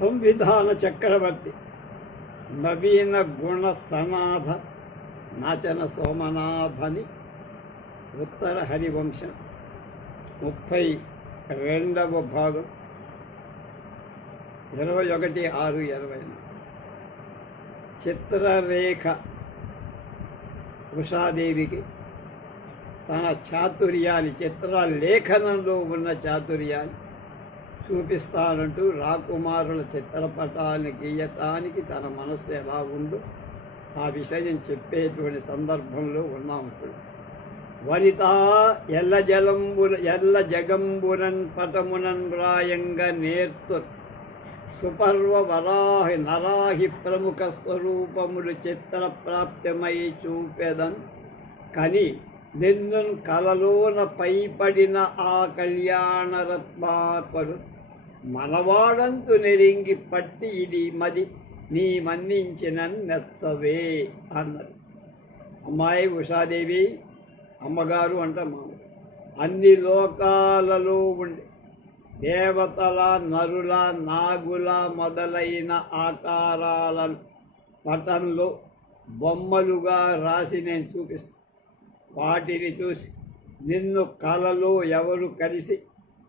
సంవిధాన చక్రవర్తి. నవీన గుణ సనాథ నాచన సోమనాథని ఉత్తర హరివంశం. ముప్పై రెండవ భాగం. ఇరవై ఒకటి ఆరు ఇరవై చిత్రరేఖ ఉషాదేవికి తన చాతుర్యాన్ని చిత్రలేఖనంలో ఉన్న చాతుర్యాన్ని చూపిస్తానంటూ రాకుమారుల చిత్రపటాన్ని గీయటానికి తన మనస్సు ఎలా ఉందో ఆ విషయం చెప్పేటువంటి సందర్భంలో ఉన్నాం ఇప్పుడు. వనిత ఎల్ల జలంబుల ఎల్ల జగంబునన్ పటమునన్ రాయంగా నేర్తు. సుపర్వ వరాహి నరాహి ప్రముఖ స్వరూపములు చిత్ర ప్రాప్తమై చూపెదన్. కని నిన్ను కలలోన పైపడిన ఆ కళ్యాణరత్మాపరు మనవాడంతు నెరింగి పట్టి ఇది మది. నీ మన్నించిన నెచ్చవే అన్నది. అమ్మాయి ఉషాదేవి అమ్మగారు అంటాము అన్ని లోకాలలో ఉండి దేవతల నరుల నాగుల మొదలైన ఆకారాలను పటంలో బొమ్మలుగా రాసి నేను చూపిస్తాను వాటిని చూసి నిన్ను కలలో ఎవరు కలిసి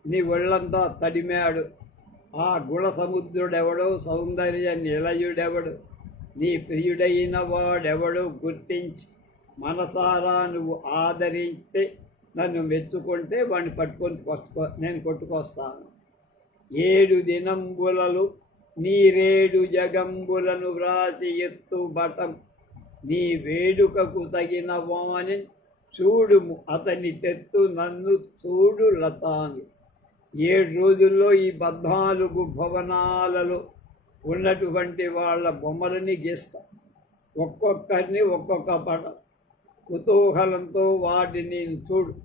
నీ ఒళ్ళంతా తడిమాడు. ఆ గుణ సముద్రుడెవడో సౌందర్య నిలయుడెవడు నీ ప్రియుడైన వాడెవడో గుర్తించి మనసారా నువ్వు ఆదరించి నన్ను మెచ్చుకుంటే వాడిని పట్టుకొని కొట్టుకో నేను కొట్టుకొస్తాను. ఏడు దినంబులలు నీరేడు జగంబులను వ్రాసి ఎత్తు బటం నీ వేడుకకు తగిన వాణి చూడుము అతని తెత్తు నన్ను చూడు లతాను ఏడు రోజుల్లో ఈ పద్నాలుగు భవనాలలో ఉన్నటువంటి వాళ్ళ బొమ్మలని గీస్తా. ఒక్కొక్కరిని ఒక్కొక్క పటం కుతూహలంతో వాటిని చూడు.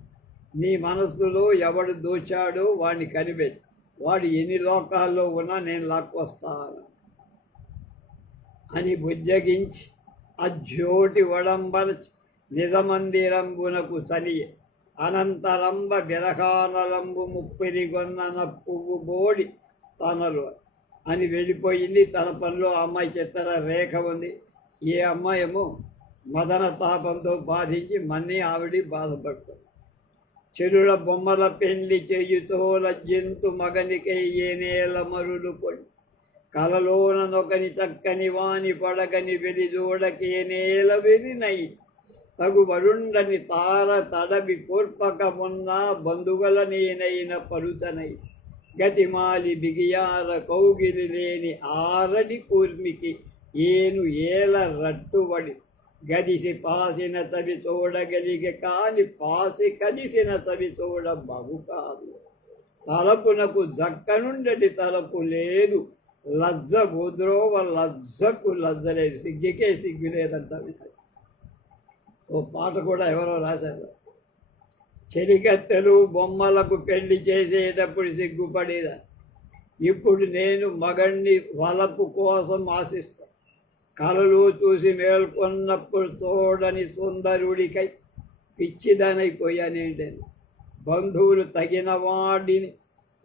నీ మనస్సులో ఎవడు దోచాడో వాడిని కనిపెట్టి. వాడు ఎన్ని లోకాల్లో ఉన్నా నేను లాక్కొస్తాను అని బుజ్జగించి అజ్జోటి వడంబరచి నిజమందిరంబునకు చలియే అనంతరంబ విరహానలంబు ముప్పిరిగొన్న పువ్వు బోడి తనలో అని వెళ్ళిపోయింది. తన పనిలో అమ్మాయి చిత్తర రేఖ ఉంది. ఏ అమ్మాయేమో మదన తాపంతో బాధించి మన్ని ఆవిడి బాధపడుతుంది. చెరుల బొమ్మల పెండ్లి చేయుతో లజ్జింతు మగనికై ఏ నేల మరులు పొడి. కలలోన నొకని చక్కని వాని పడగని వెలి చూడకే నేల వెరినై తగు వరుండని తార తడబి కోర్పకమున్న బంధుగల నేనైన పరుచనై. గతిమాలి బిగియార కౌగిలి లేని ఆరడి కూర్మికి ఏను ఏల రట్టువడి గదిసి పాసిన తవి చూడగలిగే కాని పాసి కదిసిన తవి చూడ బహు కాదు. తలపునకు జక్కనుండటి తలపు లేదు. లజ్జ బుద్రోవ లజ్జకు లజ్జ లేదు. సిగ్గికే సిగ్గు ఓ పాట కూడా ఎవరో రాశారు. చెలికత్తెలు బొమ్మలకు పెళ్ళి చేసేటప్పుడు సిగ్గుపడేదా? ఇప్పుడు నేను మగణ్ణి వలపు కోసం ఆశిస్తా. కలలు చూసి మేల్కొన్నప్పుడు తోడని సుందరుడికై పిచ్చిదనైపోయానేంటని బంధువులు తగిన వాడిని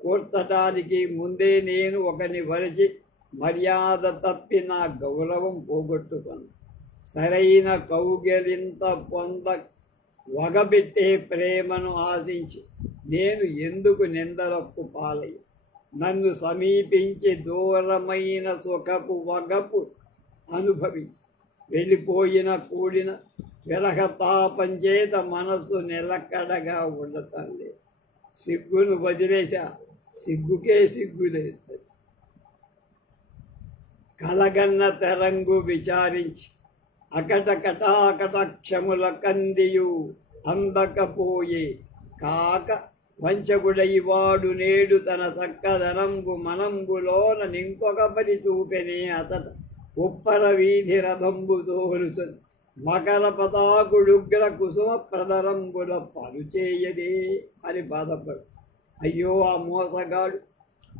కూర్చటానికి ముందే నేను ఒకని వరిచి మర్యాద తప్పి నా గౌరవం పోగొట్టుకున్నాను సరైన కౌగలింత పొంద వగబెట్టే ప్రేమను ఆశించి నేను ఎందుకు నిందలప్పు పాలయ్య నన్ను సమీపించి దూరమైన సుఖపు వగపు అనుభవించి వెళ్ళిపోయిన కూడిన విరహ తాపం చేత మనసు నిలకడగా ఉండటం లేదు సిగ్గును వదిలేసా సిగ్గుకే సిగ్గు లేదు. కలగన్న తెరంగు విచారించి అకట కటాకటాక్షముల కందియు అందకపోయే కాక వంచగుడైవాడు నేడు తన సక్కదనంగు మనంగులోన నింకొక పని చూపెనే అతట ఉప్పర వీధి రథంబు తోలుసు మకర పతాకుడుగ్ర కుసుమ ప్రదరంబుల పలుచేయదే అని బాధపడు. అయ్యో ఆ మోసగాడు.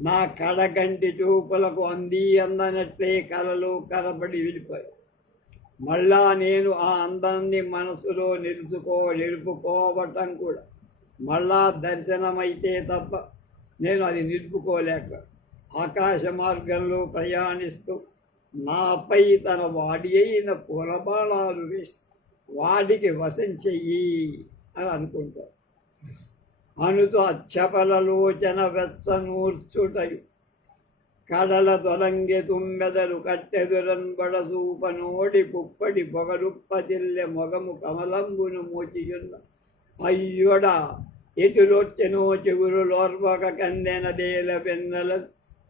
నా కడగంటి చూపులకు అంది అందనట్లే కలలో కరబడి విడిపోయాడు. మళ్ళా నేను ఆ అందాన్ని మనసులో నిలుచుకో నిలుపుకోవటం కూడా. మళ్ళా దర్శనమైతే తప్ప నేను అది నిలుపుకోలేక ఆకాశ మార్గంలో ప్రయాణిస్తూ నాపై తన వాడి అయిన పూలబాణాలు వేసి వాడికి వశం చెయ్యి అని అనుకుంటారు అనుతో అచ్చపలలోచన వెచ్చనూర్చుటయు కడల దొలంగె తుమ్మెదలు కట్టెదురన్బడ సూపనోడి పుప్పడి పొగరుప్పతిల్లె మొగము కమలంబును మోచియున్న. అయ్యొడ ఎటులొచ్చెనో చెగురు లోర్వక కందెన దేల పెన్నెల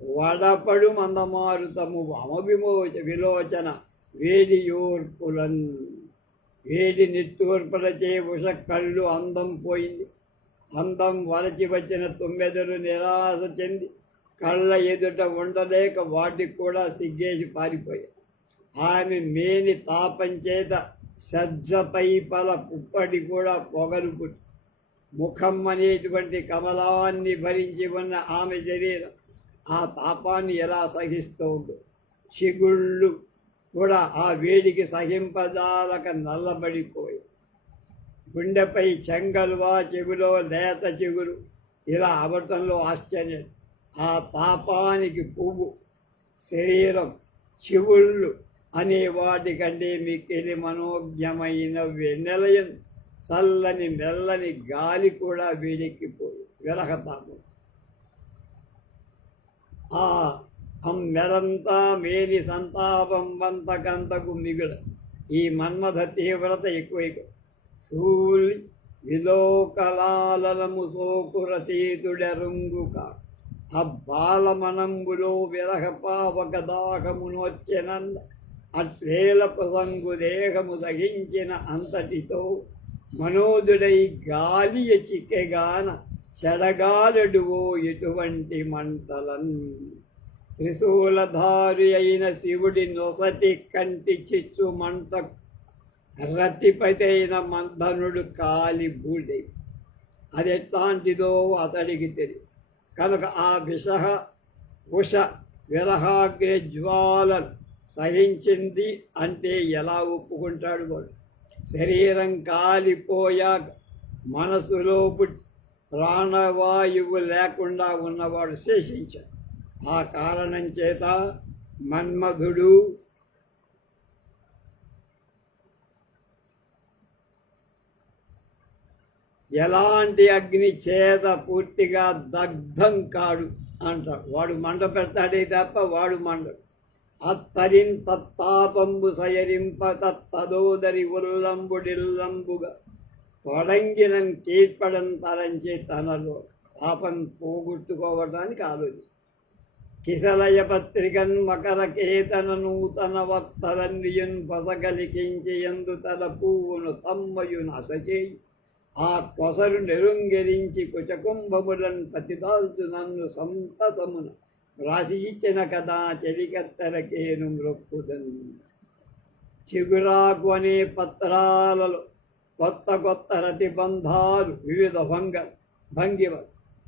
వడపడు మందమారుతము అమవిమోచ విలోచన వేడియోర్పులన్ వేడి నిట్టూర్పులచే ఉష కళ్ళు అందం పోయింది. అందం వలచి వచ్చిన తుమ్మెదలు నిరాశ చెంది కళ్ళ ఎదుట ఉండలేక వాటికి కూడా సిగ్గేసి పారిపోయాయి ఆమె మేని తాపం చేత సజ్జపై పల పుప్పటి కూడా పొగలు పుట్టి ముఖం అనేటువంటి కమలాన్ని భరించి ఉన్న ఆమె శరీరం ఆ తాపాన్ని ఎలా సహిస్తోందో. చిగుళ్ళు కూడా ఆ వేడికి సహింపజాలక నల్లబడిపోయి గుండెపై చెంగలువా చెవిలో లేత చిగురు. ఇలా అవటంలో ఆశ్చర్యం. ఆ తాపానికి పువ్వు శరీరం చివుళ్ళు అనే వాటికంటే మిక్కిలి మనోజ్ఞమైన వెన్నెలయం? చల్లని మెల్లని గాలి కూడా వేడెక్కిపోయి విరహతాపం ఆ అమ్మెరంతా మేని సంతాపం వంతకంతకు మిగుల. ఈ మన్మథ తీవ్రత ఎక్కువ సూలి విలోకలాలము సోకుర సీతుడెరుంగుక అబ్బాలమనంబులో విరహ పావక ప్రసంగు దేహము దహించిన అంతటితో మనోదుడై గాలియ చిక్కెగాన చెడగాలడువో ఎటువంటి మంటలన్. త్రిశూలధారి అయిన శివుడి నొసటి కంటి చిచ్చు మంట రతిపతి అయిన మంధనుడు కాలి బూడి. అది ఎట్లాంటిదో అతడికి తెలియదు కనుక ఆ విషహ ఉష విరహాగ్రజ్వాలను సహించింది అంటే ఎలా ఒప్పుకుంటాడు వాడు? శరీరం కాలిపోయాక మనసులో ప్రాణవాయువు లేకుండా ఉన్నవాడు శేషించాడు. ఆ కారణం చేత మన్మధుడు ఎలాంటి అగ్ని చేత పూర్తిగా దగ్ధం కాడు అంటాడు. వాడు మంట పెడతాడే తప్ప వాడు మండడు. అత్తరిన్ తత్తాపంబు సయరింప తత్తదోదరి ఉల్లంబుడిల్లంబుగా తొడంగినం కీర్పడం తలంచి తనలో పాపం పోగొట్టుకోవడానికి ఆలోచి కిసలయ పత్రికన్ మకర కేతన నూతన వత్తరన్యున్ పొసగలికించి ఎందు తల పువ్వును తమ్మయును అసచేయి. ఆ కొసరు నెరుంగరించి కుచకుంభములన్ పతిదాల్చు నన్ను సంతసమున. రాసి ఇచ్చిన కదా చెలికత్తెలకేను మృక్కుదన్ చిగురాకు అనే పత్రాలలో కొత్త కొత్త రతిబంధాలు వివిధ భంగ భంగిమ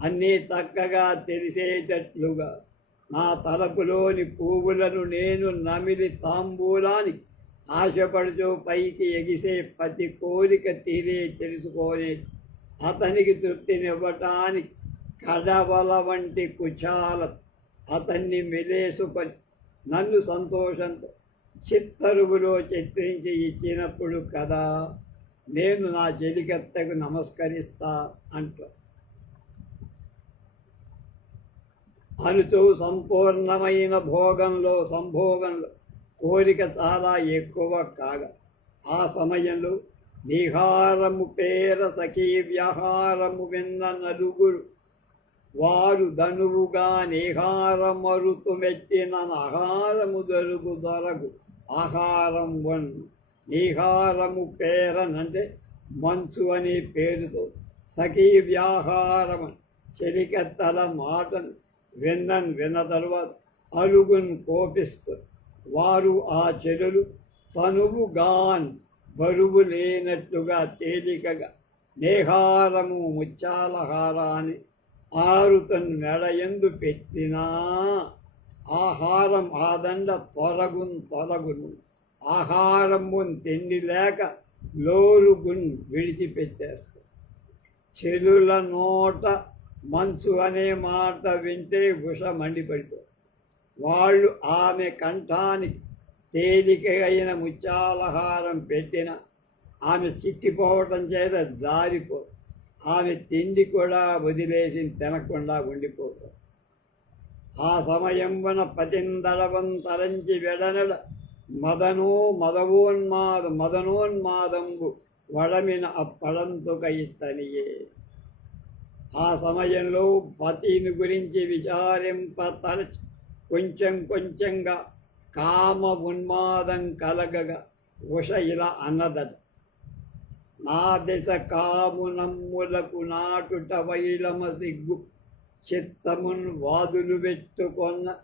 అన్నీ చక్కగా తెలిసేటట్లుగా. నా తలపులోని పువ్వులను నేను నమిలి తాంబూలానికి ఆశపడుచు పైకి ఎగిసే ప్రతి కోరిక తీరే తెలుసుకోలే అతనికి తృప్తినివ్వటానికి కడవల వంటి కుచాల అతన్ని మెలేసుకొని నన్ను సంతోషంతో చిత్తరువులో చిత్రించి ఇచ్చినప్పుడు కదా నేను నా చెలికత్తకు నమస్కరిస్తా అంటూ అనుతూ సంపూర్ణమైన భోగంలో సంభోగంలో కోరిక చాలా ఎక్కువ కాగా ఆ సమయంలో నిహారము పేర సఖీ వ్యహారము విన్న నలుగురు వారు ధనువుగా నిహారమరుతు మెచ్చిన ఆహారము దొరుకు దొరకు ఆహారం వన్. నిహారము పేరనంటే మంచు అనే పేరుతో సఖీ వ్యాహారమని చెలికెత్తల మాటను విన్నన్ విన్న తర్వాత అలుగును కోపిస్తుంది వారు ఆ చెరులు తనువుగాన్ బరువు లేనట్లుగా తేలికగా నేహారము ముచ్చాలహారాన్ని ఆరుతన్ మెడయందు పెట్టినా ఆహారం ఆదండ త్వరగున్ తొలగును ఆహారమున్ తిండి లేక లోరుగున్ విడిచిపెట్టేస్తారు చెలుల నోట మంచు అనే మాట వింటే ఉష మండిపడిపోతుంది. వాళ్ళు ఆమె కంఠానికి తేలికైన ముత్యాలహారం పెట్టిన ఆమె చిక్కిపోవటం చేత జారిపో. ఆమె తిండి కూడా వదిలేసి తినకుండా ఉండిపోతాం ఆ సమయంబున పతిందళవం తరంచి వెడనడ మదనో మదవోన్మాద మదనోన్మాదంబు వడమిన అప్పడంతుక ఇత్తనియే. ఆ సమయంలో పతిని గురించి విచారింప తలచి కొంచెం కొంచెంగా కామ ఉన్మాదం కలగగా ఉష ఇలా అన్నదట నా దిశ కామునమ్ములకు నాటుట వైలమ సిగ్గు. చిత్తమున్ వాదులు పెట్టుకొన్న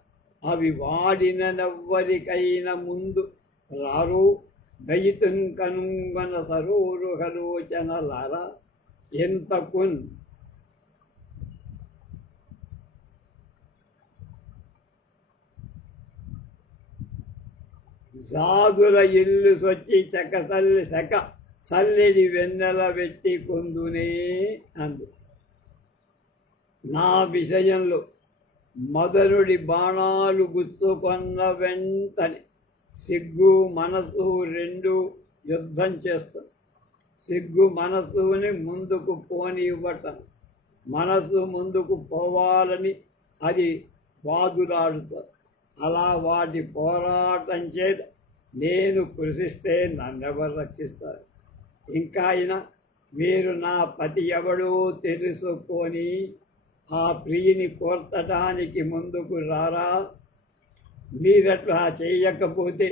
అవి వాడినెవ్వరికైన ముందు రారు. దయితున్ కనుంగన సరోరుహలోచనలారా ఎంతకున్ జాదుల ఇల్లు సొచ్చి చకసల్లి శక చల్లెడి వెన్నెల పెట్టి కొందునే అందు. నా విషయంలో మదనుడి బాణాలు గుచ్చుకొన్న వెంటనే సిగ్గు మనసు రెండు యుద్ధం చేస్తాం సిగ్గు మనసుని ముందుకు పోనివ్వటం మనసు ముందుకు పోవాలని అది వాదులాడుతారు అలా వాటి పోరాటం చేత నేను కృషిస్తే నన్నెవరు రక్షిస్తారు? ఇంకా అయినా మీరు నా పతి ఎవడో తెలుసుకొని ఆ ప్రియుని కోర్తడానికి ముందుకు రారా? మీరట్లా చేయకపోతే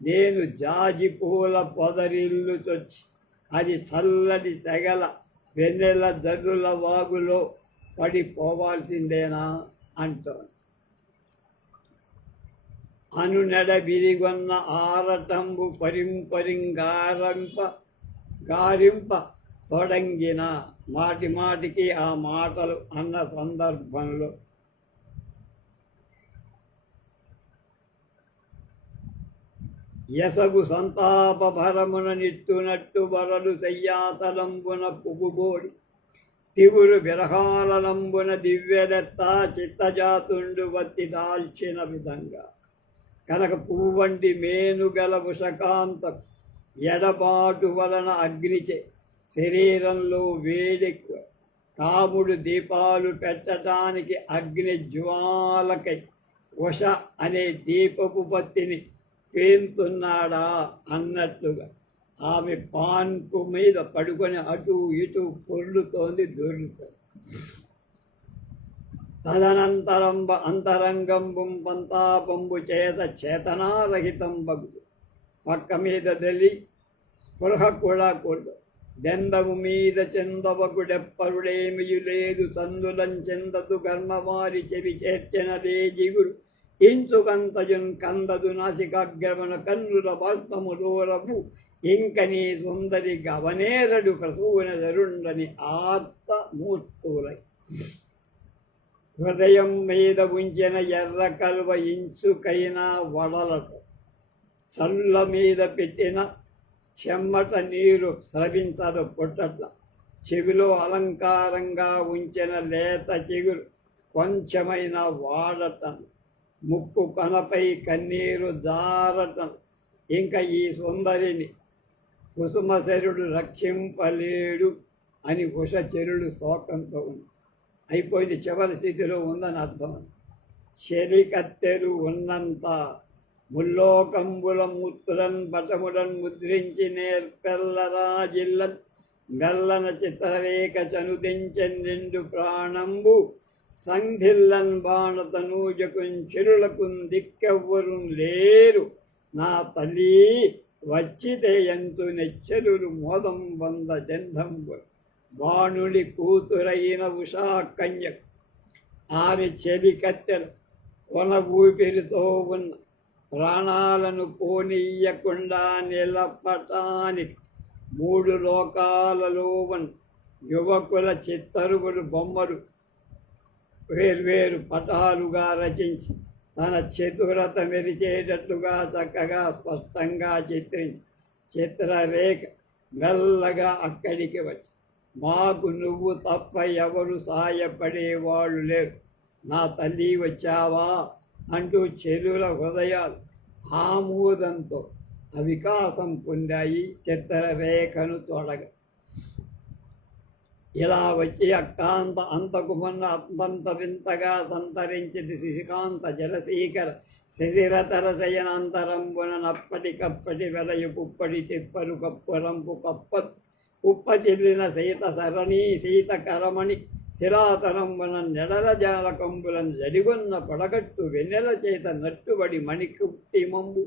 నేను జాజి పూల పొదరిల్లు తొచ్చి అది చల్లటి సెగల వెన్నెల దగ్గుల వాగులో పడిపోవాల్సిందేనా? అంటాను అనునెడ విరిగొన్న ఆరటంబు పరింపరింగారంప గారింప తొడంగిన మాటి మాటికి ఆ మాటలు అన్న సందర్భంలో ఎసగు సంతాప భరమున నిట్టునట్టు వరలు శయ్యాతలంబున పువ్వుబోడి తివురు విరహాలలంబున దివ్యదత్త చిత్తజాతుండు వత్తి దాల్చిన విధంగా కనుక పువ్వు వంటి మేనుగల ఉషకాంత ఎడబాటు వలన అగ్నిచే. శరీరంలో వేడెక్కువ కాముడు దీపాలు పెట్టడానికి అగ్ని జ్వాలకై. ఉష అనే దీపపు బత్తిని పేంతున్నాడా అన్నట్లుగా. ఆమె పాన్పు మీద పడుకొని అటు ఇటు పొర్లుతోంది దొరుకుతుంది తదనంతరంబ అంతరంగంబుం పంతాపంబు చేత చేతనారహితం బగు. పక్క మీద దెలి స్పృహ కూడా. కూడదు దెందము మీద చెందవకుడెప్పరుడేమియు లేదు. సందులం చెందదు కర్మవారి చెవి చేర్చినదే జిగురు. ఇంచుకంతజున్ కందదు నాసికాగ్రమణ కన్నుల బాష్పములోరపు ఇంక నీ సుందరి గవనేరడు ప్రసూన జరుండని ఆర్త మూర్తులై హృదయం మీద ఉంచిన ఎర్ర కలువ ఇంచుకైన వడలటం చల్ల మీద పెట్టిన చెమ్మట నీరు స్రవించదు పుట్టట్ల. చెవిలో అలంకారంగా ఉంచిన లేత చిగురు కొంచెమైన వాడటం. ముక్కు కనపై కన్నీరు దారటం ఇంకా ఈ సుందరిని కుసుమశరుడు రక్షింపలేడు అని ఉషచరుడు శోకంతో ఉంది అయిపోయింది. చివరి స్థితిలో ఉందని అర్థం. చెరికత్తెలు ఉన్నంత ముల్లోకంబుల ముత్తులన్ పటముడన్ ముద్రించి నేర్పెల్లరాజిల్లన్ గల్లన చిత్రరేఖ చనుదించెన్ రెండు ప్రాణంబు సంధిల్లన్ బాణతనూజకున్ చిరులకున్ దిక్కెవ్వరు లేరు. నా తల్లి వచ్చితే ఎంతు నెచ్చెలులు మోదం వంద జంధంబు బాణుడి కూతురైన ఉషా కన్య ఆమె చెలి కత్తెలు కొన ఊపిరితో ఉన్న ప్రాణాలను పోనీయకుండా నిలపటానికి మూడు లోకాలలో ఉన్న యువకుల చిత్తరుగులు బొమ్మలు వేర్వేరు పటాలుగా రచించి తన చతురత మెరిచేటట్లుగా చక్కగా స్పష్టంగా చిత్రించి చిత్రరేఖ మెల్లగా అక్కడికి వచ్చి మాకు నువ్వు తప్ప ఎవరు సాయపడేవాళ్ళు లేరు. నా తల్లి వచ్చావా? అంటూ చెరువుల హృదయాలు ఆమోదంతో అవికాసం పొందాయి చిత్ర రేఖను తొడగా. ఇలా వచ్చి అక్కాంత అంతకు మొన్న అంతంత వింతగా సంతరించింది శిశికాంత జలశీకర శశిరతర శయనాంతరంబున నప్పటికప్పటి వెలయు పుప్పటి తిప్పలు కప్పురంపు కప్ప ఉప్పచెల్లిన సీత సరణి సీత కరమణి శిలాతరంబున నెడల జాలకంబులను జడిగొన్న పడగట్టు వెన్నెల చేత నట్టుబడి మణికుట్టి మంబు.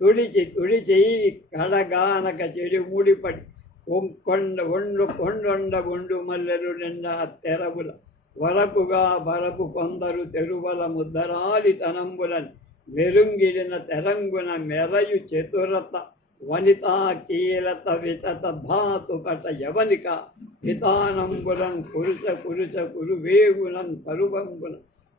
తుడిచి తుడిచి కడగానక చెడు ముడిపడి. ఒం- కొండ ఒండు కొండొండ ఒండు మల్లెలు నిండా తెరవుల వరపుగా బరపు కొందరు తెరువల ముద్దరాలి తనంబులను మెరుంగిడిన తెరంగున మెరయు చతురత. వనితా కీలత వితత ధాతు కట యవనిక వితానంబులం పురుష కురుచ కురువేగులం కరుబంబున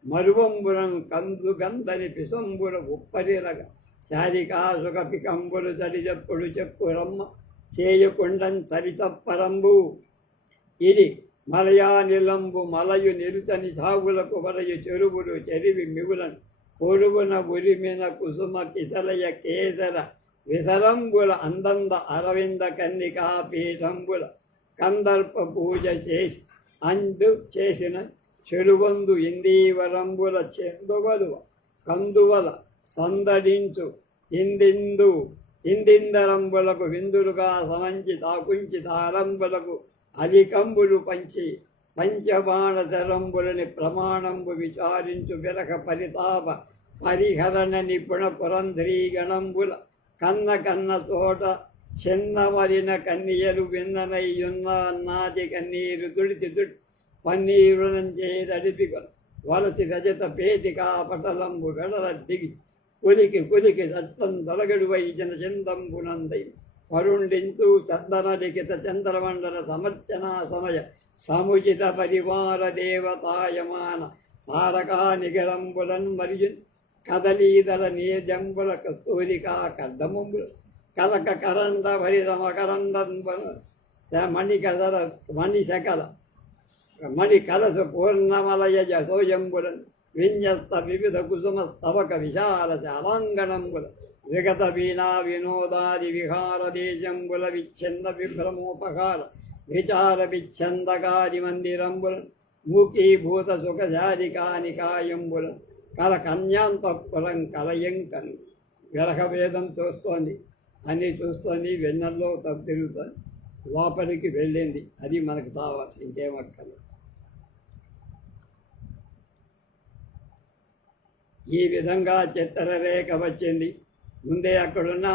మరువంబులం కందు గంధని పిసంబుల ఉప్పరిలగ శారికాసుక పికంబులు చడి చెప్పుడు చెప్పు రమ్మ చేయకుండం చరిచప్పరంబు ఇది మలయానిలంబు మలయు నిలుచని సాగులకు వలయు చెరువులు చెరివి మిగులను కొరువున ఉరిమిన కుసుమ కిసలయ కేసర విసరంబుల అందంద అరవింద కన్నికా పీఠంబుల కందర్ప పూజ చేసి అందు చేసిన చెరువందు ఇందీవరంబుల చెందువలువ కందువల సందడించు ఇందిందు ఇందిందరంబులకు విందులుగా సమంచి తాకుంచి తారంబులకు అధికంబులు పంచి పంచబాణ శరంబులని ప్రమాణంబు విచారించు విరక పరితాప పరిహరణ నిపుణ పురంధ్రీ గణంబుల కన్న కన్న తోట చిన్నవరిన కన్నీయలు విన్ననయ్యున్న అన్నాది కన్నీరు తుడిచి తుడి పన్నీరునం వలసి రజత పేటికా కాపటలంబు గడల దిగి కొలికి కొలికి సత్తం తొలగడువై జన చందంబునందై వరుండించు చందన లిఖిత చంద్రమండల సమర్చనా సమయ సముచిత పరివార దేవతాయమాన తారకా నిగరంబులన్ మరియు కదలీదల నీజంబుల కస్తూరికా కర్దముంబులు కలక కరండ భరిరమ కరండంబుల మణి కదల మణి శకల మణి కలస పూర్ణమలయ జసోజంబులన్ విన్యస్త వివిధ కుసుమ స్తవక విశాల శాలాంగణంబుల విగత వీణా వినోదాది విహార దేశంబుల విచ్ఛంద విభ్రమోపహార. విచార విచ్ఛందకారి మందిరంబుల మూకీభూత సుఖజారికానికాయంబుల కల కన్యాంతపురం కలయంకను విరహ వేదం చూస్తోంది అని చూస్తోంది వెన్నెల్లో తప్పు తిరుగుతోంది లోపలికి వెళ్ళింది. అది మనకు కావాల్సి ఇంకేమక్కర్లేదు ఈ విధంగా చిత్రరేఖ వచ్చింది. ముందే అక్కడున్న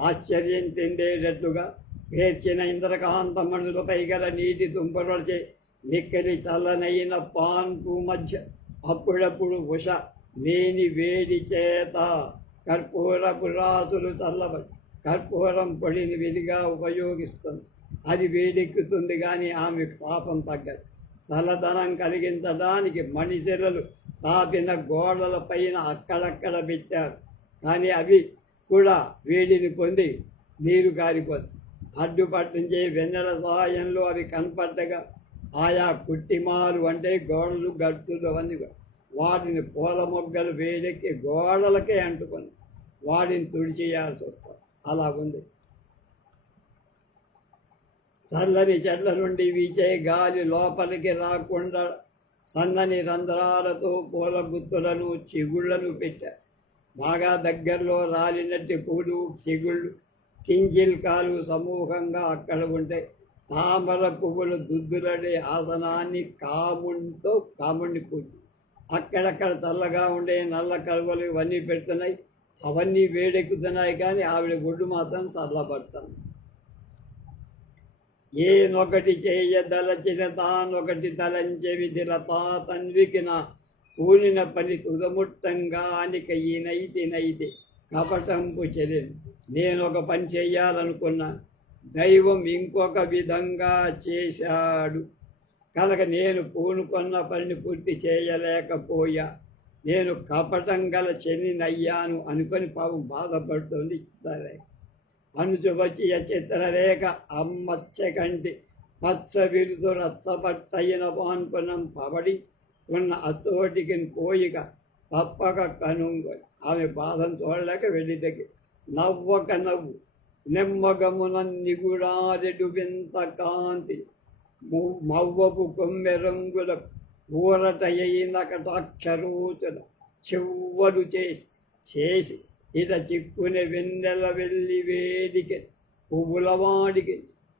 ఆశ్చర్యం చెందేటట్లుగా పేర్చిన ఇంద్రకాంతమణులపై గల నీటి తుంపరచే నిక్కలి చల్లనైన పాన్పు మధ్య అప్పుడప్పుడు ఉష నేని వేడి చేత కర్పూరపు రాసులు చల్లబడి కర్పూరం పొడిని విడిగా ఉపయోగిస్తుంది. అది వేడెక్కుతుంది కానీ ఆమె పాపం తగ్గదు. చల్లదనం కలిగించడానికి మణిశిరలు తాపిన గోడల పైన అక్కడక్కడ పెట్టారు. కానీ అవి కూడా వేడిని పొంది నీరు కారిపోదు అడ్డుపట్టించే వెన్నెల సహాయంలో అవి కనపడ్డగా ఆయా కుట్టిమాలు అంటే గోడలు గడుచులు అవన్నీ కూడా. వాటిని పూల మొగ్గలు వేడెక్కి గోడలకే అంటుకొని వాటిని తుడిచేయాల్సి వస్తుంది. అలా ఉంది. చల్లని చెట్ల నుండి వీచే గాలి లోపలికి రాకుండా సన్నని రంధ్రాలతో పూల గుత్తులను చిగుళ్ళను పెట్టారు బాగా దగ్గరలో రాలినట్టు పూలు చిగుళ్ళు కింజిల్కాలు సమూహంగా అక్కడ ఉంటే తామర పువ్వులు దుద్దులడే ఆసనాన్ని కాముంతో కాముండి పూజ అక్కడక్కడ చల్లగా ఉండే నల్ల కలువలు ఇవన్నీ పెడుతున్నాయి. అవన్నీ వేడెక్కుతున్నాయి కానీ ఆవిడ గుడ్డు మాత్రం చల్లబడతాను ఏనొకటి చేయదలచిన తానొకటి తలంచె విధిల తా తన్వికిన కూలిన పని తుదముట్టంగానిక ఈనైతి నైతి కపటంపు చెల్లెను నేను ఒక పని చేయాలనుకున్నా. దైవం ఇంకొక విధంగా చేశాడు. కనుక నేను పూనుకొన్న పనిని పూర్తి చేయలేకపోయా. నేను కపటం గల చెన్నినయ్యాను అనుకొని పాపం బాధపడుతుంది సరే అనుచువచ్చి చిత్రరేఖ అమ్మచ్చ కంటి పచ్చ విరుదు రచ్చపట్టయిన పాన్పునం పబడి ఉన్న అతోటికి కోయిక తప్పక కనుంగొని ఆమె బాధను చూడలేక వెళ్ళి దగ్గర నవ్వక నవ్వు. నెమ్మగమున నిగుడారెడు వింత కాంతి. మవ్వపు కొమ్మె రంగుల ఊరటయైన కటాక్షరూతుల చెవ్వలు చేసి చేసి ఇట చిక్కుని వెన్నెల వెళ్ళి వేదిక పువ్వులవాడికి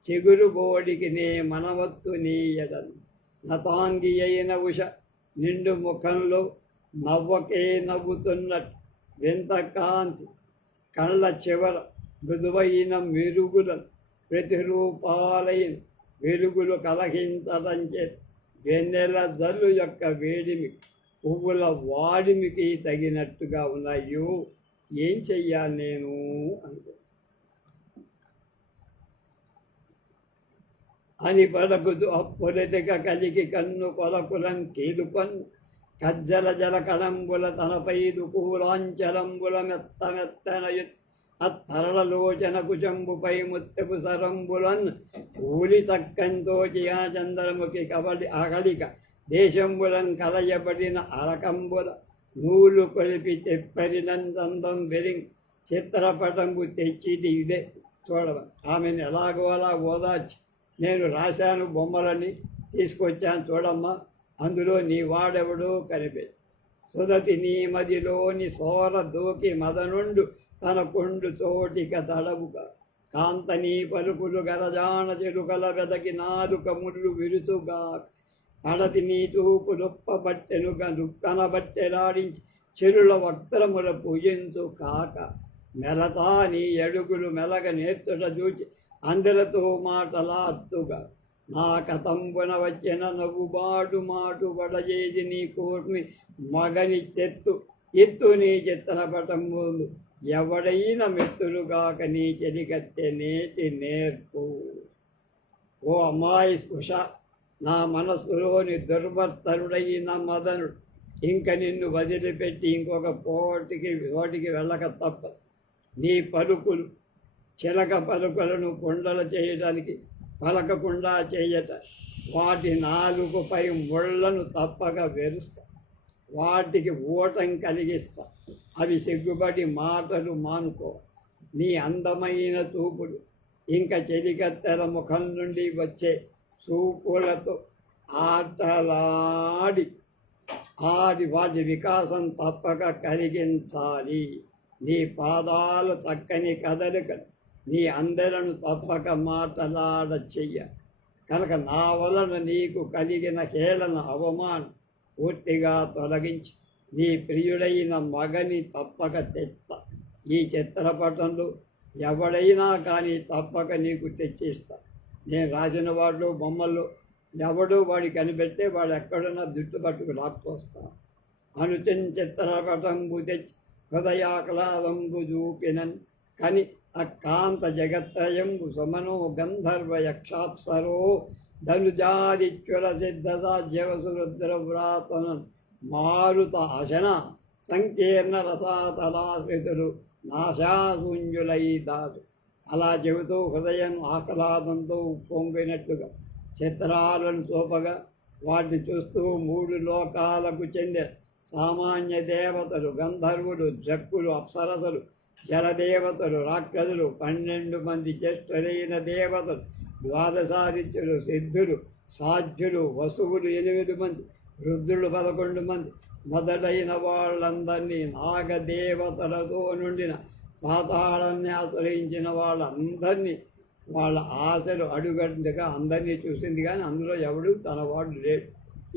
చెగురు బోడికి నే మనవత్తు నీయడను నతాంగి అయిన ఉష నిండు ముఖంలో నవ్వకే నవ్వుతున్నట్టు వింత కాంతి కళ్ళ చివర మృదువైన మెరుగుల ప్రతిరూపాలైన వెలుగులు కలహించడం వెన్నెల జల్లు యొక్క వేడిమి పువ్వుల వాడిమికి తగినట్టుగా ఉన్నాయో ఏం చెయ్యాలి నేను అనుకో. అని పడకుదు అప్పులెదక కలిగి కన్ను కొలకులం కీలుకొన్ కజ్జల జల కళంబుల తనపై దుకూలాంచలంబుల మెత్త మెత్తన అత్తరళలోచన కుజంబుపై ముత్తెపు సరంబులన్ ఊలి తక్కంతో చియా చంద్రముఖి కబడి అగలిక దేశంబులం కలయబడిన అలకంబుల నూలు కొలిపి తెప్పరినందం వెరింగ్ చిత్రపటంబు తెచ్చిది ఇదే చూడవ. ఆమెను ఎలాగో అలా ఓదార్చి. నేను రాశాను బొమ్మలని తీసుకొచ్చాను చూడమ్మా. అందులో నీ వాడెవడో కనిపే. సుదతి నీ మదిలోని సోర దోకి మదనుండు తన కొండు తోటిక తడవుక కాంతనీ పలుకులు గరజాన చెరుకల వెదకి నాలుక ముళ్ళు విరుతుగా అడతి నీ తూపు నొప్పబట్టెనుగా కనబట్టెలాడించి చెరుల వక్రముల పూజించు కాక. మెలతా నీ అడుగులు మెలగ నేర్చుట చూచి అందరితో మాటలాత్తుగా నా కతంబున వచ్చిన నవ్వు బాటు మాటు వడజేసి నీ కోర్మి మగని చెత్తు. ఎత్తు నీ పటం ముందు ఎవడైన మిత్రులుగాక నీ చెలికత్తె నేటి నేర్పు. ఓ అమ్మాయి స్పృశ నా మనస్సులోని దుర్వర్తనుడైన మదనుడు ఇంక నిన్ను వదిలిపెట్టి ఇంకొక పోటికి చోటికి వెళ్ళక తప్పదు. నీ పలుకులు చిలక పలుకులను కుండలు చేయడానికి పలకకుండా చేయట. వాటి నాలుగుపై ముళ్ళను తప్పక వెరుస్తా. వాటికి ఊటం కలిగిస్తా. అవి సిగ్గుబడి మాటలు మానుకో. నీ అందమైన చూపులు ఇంకా చెలికత్తెల ముఖం నుండి వచ్చే చూపులతో ఆటలాడి ఆడి వాటి వికాసం తప్పక కలిగించాలి. నీ పాదాలు చక్కని కదలికలు నీ అందలను తప్పక మాటలాడ చెయ్య కనుక నా వలన నీకు కలిగిన హేళన అవమానం పూర్తిగా తొలగించి నీ ప్రియుడైన మగని తప్పక తెస్త ఈ చిత్రపటంలో ఎవడైనా కానీ తప్పక నీకు తెచ్చిస్తా. నేను రాసిన వాడు బొమ్మలు ఎవడు వాడి కనిపెడితే వాడు ఎక్కడున్నా జుట్టు పట్టుకు లాక్కొస్తాను అనుచిన్ చిత్రపటంబు తెచ్చి హృదయాహ్లాదంబు చూపినన్. కని అకాంత జగత్రయంబు సుమనో గంధర్వ యక్షాప్సరో ధనుజాదిత్యుల సిద్ధ సాధ్యవసురుద్ర వ్రాతను మారుత అశన సంకీర్ణ రసాతలాశ్రితులు నాశాశూన్యులై దాటు అలా చెబుతూ హృదయం ఆహ్లాదంతో పొంగినట్టుగా చిత్రాలను చూపగా వాటిని చూస్తూ మూడు లోకాలకు చెందిన సామాన్య దేవతలు గంధర్వులు జక్కులు అప్సరసలు జలదేవతలు రాక్షసులు పన్నెండు మంది జ్యేష్ఠులైన దేవతలు ద్వాదశాదిత్యులు సిద్ధులు సాధ్యులు వసువులు ఎనిమిది మంది రుద్రులు పదకొండు మంది. మొదలైన వాళ్ళందరినీ నాగదేవతలతో నుండిన పాతాళాన్ని ఆశ్రయించిన వాళ్ళందరినీ వాళ్ళ ఆశలు అడుగంటగా అందరినీ చూసింది కానీ అందులో ఎవడు తన వాడు లేడు.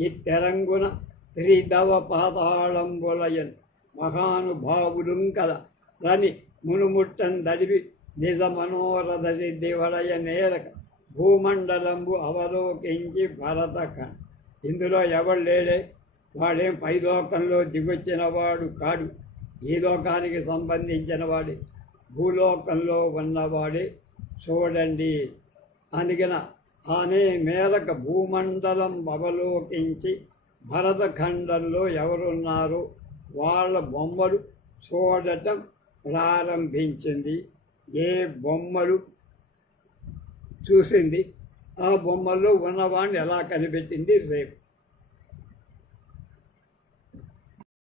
ఈ తెరంగున త్రిదవ పాతాళంబులయన్ మహానుభావులు కల. రని మునుముట్టం దడివి నిజ మనోరథ సిద్ధి వలయ నేరక భూమండలంబు అవలోకించి భరత ఇందులో ఎవడు లేడే? వాడేం పై లోకంలో దిగొచ్చిన వాడు కాడు. ఈ లోకానికి సంబంధించిన వాడే. భూలోకంలో ఉన్నవాడే. చూడండి. అనిగిన అనే మేరకు భూమండలం అవలోకించి భరతఖండంలో ఎవరున్నారో? వాళ్ళ బొమ్మలు చూడటం ప్రారంభించింది. ఏ బొమ్మలు? చూసింది. ఆ బొమ్మల్లో ఉన్నవాడిని ఎలా కనిపెట్టింది రేపు.